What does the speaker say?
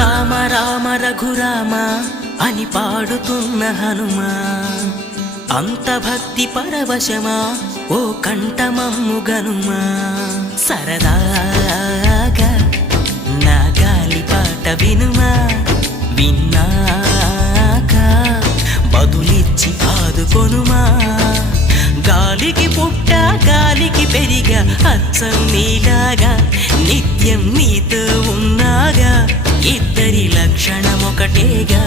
రామ రామ రఘురామ అని పాడుతున్న హనుమా, అంత భక్తి పరవశమా ఓ కంఠమమ్ము గనుమా. సరదాగా నా గాలి పాట వినుమా, విన్నాక బదులిచ్చి ఆదుకొనుమా. గాలికి పుట్ట గాలికి పెరిగా అచ్చం నీలాగా, నిత్యం నీతో ఉన్నాగా, ఇద్దరి లక్షణమొకటేగా.